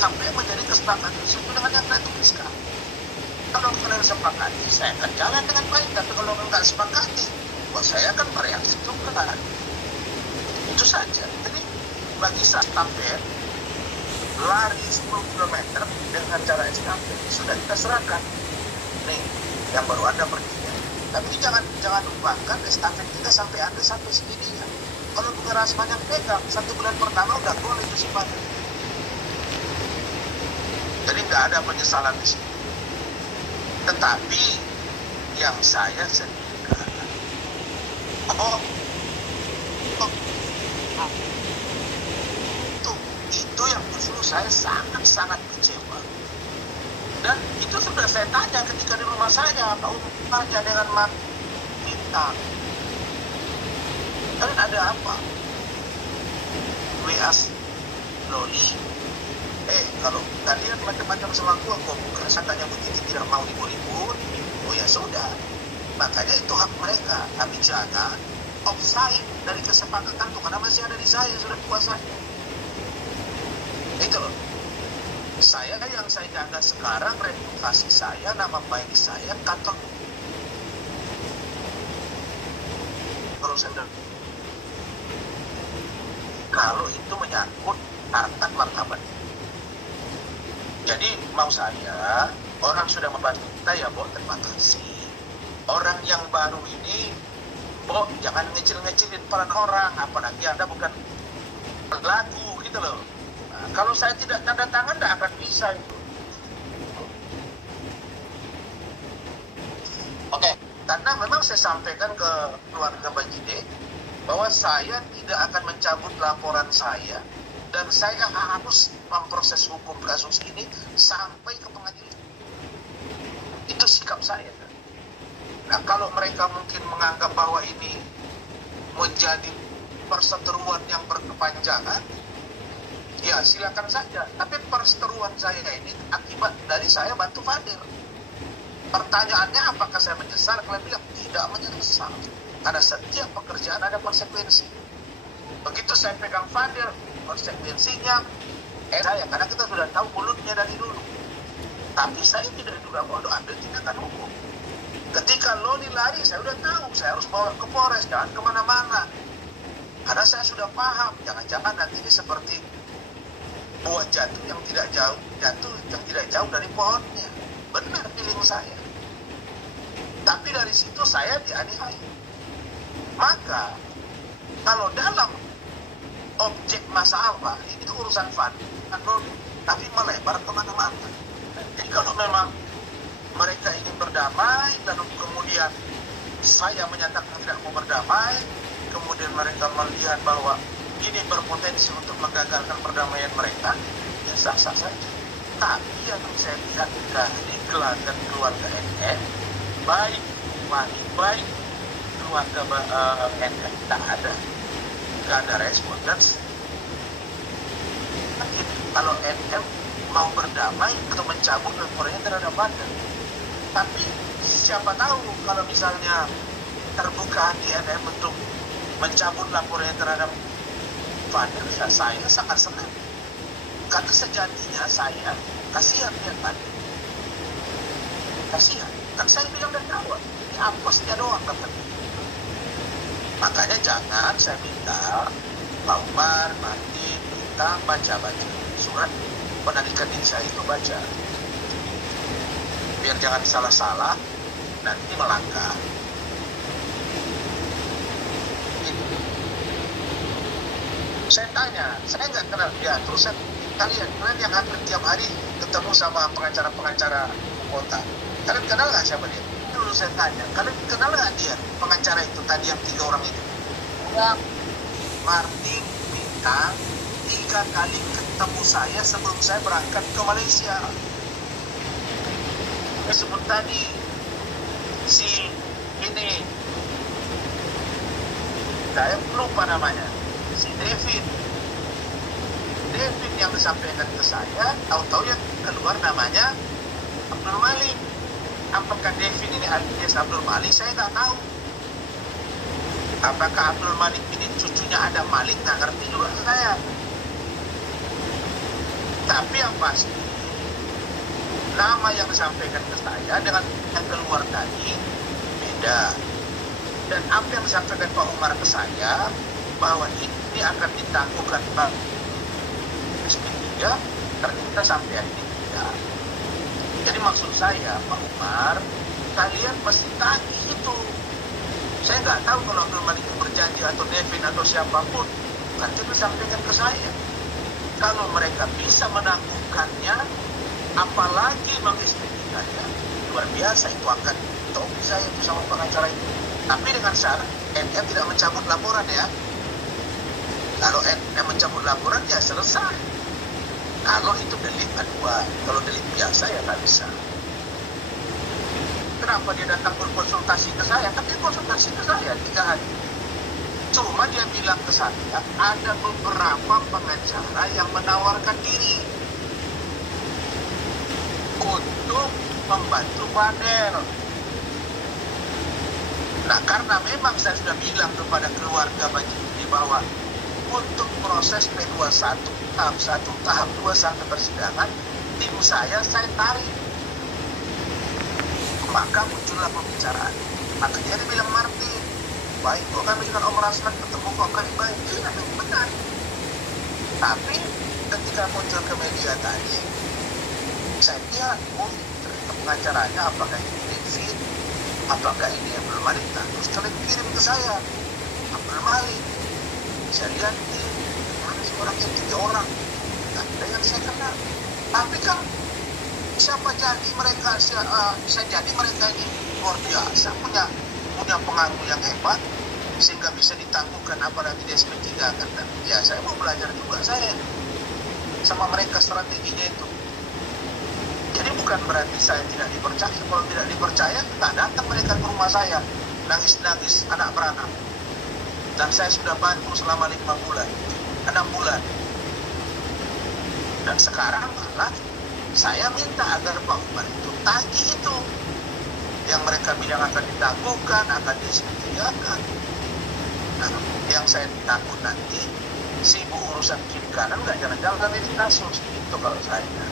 apa yang menjadi kesepakatan sesuai dengan yang saya tuliskan. Kalau kalian sepakati, saya akan jalan dengan baik. Tapi kalau nggak sepakati, saya akan bereaksi juga. Itu saja. Jadi bagi estafet, lari 10 km dengan cara estafet sudah kita serahkan. Nih, yang baru Anda perginya. Tapi jangan lupakan estafet kita sampai Anda sampai segininya. Kalau bukan rasanya pegang, 1 bulan pertama udah gol itu sifatnya. Jadi nggak ada penyesalan di sini. Tetapi yang saya sedihkan, itu yang justru saya sangat kecewa. Dan itu sudah saya tanya ketika di rumah saya, kau tanya dengan bintang, kalian ada apa? WA Loli, kalau kalian macam-macam sama gua bukan sangkanya begini tidak mau ribut-ribut. Oh ya sudah, makanya itu hak mereka. Kami jaga offside dari kesepakatan itu karena masih ada di saya, sudah kuasai. Itu loh. Saya yang saya jaga sekarang reputasi saya, nama baik saya, kantor. Kalau itu menyangkut harkat martabat. Jadi mau saya, orang sudah membantu kita ya, terima kasih. Orang yang baru ini, jangan ngecil-ngecilin peran orang, apalagi Anda bukan lagu gitu loh. Nah, kalau saya tidak tanda tangan, tidak akan bisa itu. Oke, karena memang saya sampaikan ke keluarga Bajide bahwa saya tidak akan mencabut laporan saya dan saya harus memproses hukum kasus ini sampai ke pengadilan. Itu sikap saya. Nah, kalau mereka mungkin menganggap bahwa ini menjadi perseteruan yang berkepanjangan, ya silakan saja. Tapi perseteruan saya ini akibat dari saya bantu Fadil. Pertanyaannya apakah saya menyesal? Kalian bilang tidak menyesal. Karena setiap pekerjaan ada konsekuensi. Begitu saya pegang Fadil, konsekuensinya saya, karena kita sudah tahu mulutnya dari dulu. Tapi saya tidak juga bodoh ambil tindakan hukum. Ketika Loli lari, saya sudah tahu saya harus bawa ke Polres, jangan kemana-mana. Karena saya sudah paham, jangan-jangan nanti ini seperti buah jatuh yang tidak jauh dari pohonnya. Benar feeling saya. Tapi dari situ saya dianiaya. Maka kalau dalam objek masalah ini urusan Fadil, tapi melebar kemana-mana. Jadi kalau memang mereka ingin berdamai, lalu kemudian saya menyatakan tidak mau berdamai, kemudian mereka melihat bahwa ini berpotensi untuk menggagalkan perdamaian mereka, ya sah-sah saja. Tapi yang saya lihat dari keluarga NN, baik Wani, baik keluarga NN, tak ada respon. Dan kalau NN mau berdamai atau mencabut laporannya terhadap Fadil, tapi siapa tahu kalau misalnya terbuka hati NN untuk mencabut laporannya terhadap Fadil, ya saya sangat senang. Karena sejatinya saya kasihan lihat Fadil. Kasihan. Kan saya bilang dari awal, ini apes dia doang katanya. Makanya jangan saya minta Pak Umar, Martin, kita baca-baca surat penarikan diri saya itu baca. Biar jangan salah-salah, nanti melangkah. Saya tanya, saya nggak kenal dia, terus kalian yang hampir tiap hari ketemu sama pengacara-pengacara kota, kalian kenal nggak siapa dia? Dulu saya tanya, kalian kenal nggak dia pengacara itu tadi yang 3 orang itu? Ya. Martin Bintang 3 kali ketemu saya sebelum saya berangkat ke Malaysia. Saya sebut tadi si ini, saya lupa namanya, si David yang disampaikan ke saya, tahu-tahu yang keluar namanya Abdul Malik. Apakah David ini alias Abdul Malik, saya nggak tahu. Apakah Abdul Malik ini cucunya Adam Malik, nggak ngerti juga saya. Tapi yang pasti, nama yang disampaikan ke saya dengan yang keluar tadi beda. Dan apa yang disampaikan Pak Umar ke saya, bahwa ini akan ditangguhkan Pak SP3, ternyata sampai hari ini tidak. Jadi maksud saya, Pak Umar, kalian mesti tagih itu. Saya nggak tahu kalau Abdul Malik berjanji atau Devin atau siapapun, nanti disampaikan ke saya. Kalau mereka bisa menangguhkannya, apalagi mengistimewakannya, luar biasa itu akan tahu saya itu sama pengacara itu. Tapi dengan syarat NM tidak mencabut laporan ya. Kalau NM mencabut laporan ya selesai. Kalau itu delik aduan, kalau delik biasa ya nggak bisa. Kenapa dia datang berkonsultasi ke saya? Kan dia konsultasi ke saya 3 hari. Cuma dia bilang ke saya, ada beberapa pengacara yang menawarkan diri untuk membantu panel. Nah, karena memang saya sudah bilang kepada keluarga Bajidi bahwa untuk proses P21 tahap 1, tahap 2 sampai persidangan, tim saya tarik. Maka muncullah pembicaraan. Makanya dia bilang, Martin, baik kok kami dengan Om Raslan ketemu kok kami baik. Iya, memang benar. Tapi ketika muncul ke media tadi, saya kira pengacaranya apakah ini David, apakah ini Abdul Malik, terus kalian kirim ke saya Abdul Malik, saya lihat mana seorang yang 3 orang, ada yang saya kenal. Tapi kan siapa jadi mereka, bisa jadi mereka ini luar biasa, punya pengaruh yang hebat sehingga bisa ditangguhkan apalagi di SP3 kan. Dan ya saya mau belajar juga saya sama mereka strateginya itu. Jadi bukan berarti saya tidak dipercaya. Kalau tidak dipercaya, tak datang mereka ke rumah saya nangis-nangis anak beranak. Dan saya sudah bantu selama 5 bulan 6 bulan. Dan sekarang malah saya minta agar Pak Umar itu tagih itu yang mereka bilang akan ditangguhkan, akan disediakan. Nah, yang saya takut nanti sibuk urusan kiri kanan nggak jalan-jalan ini kasus itu kalau saya.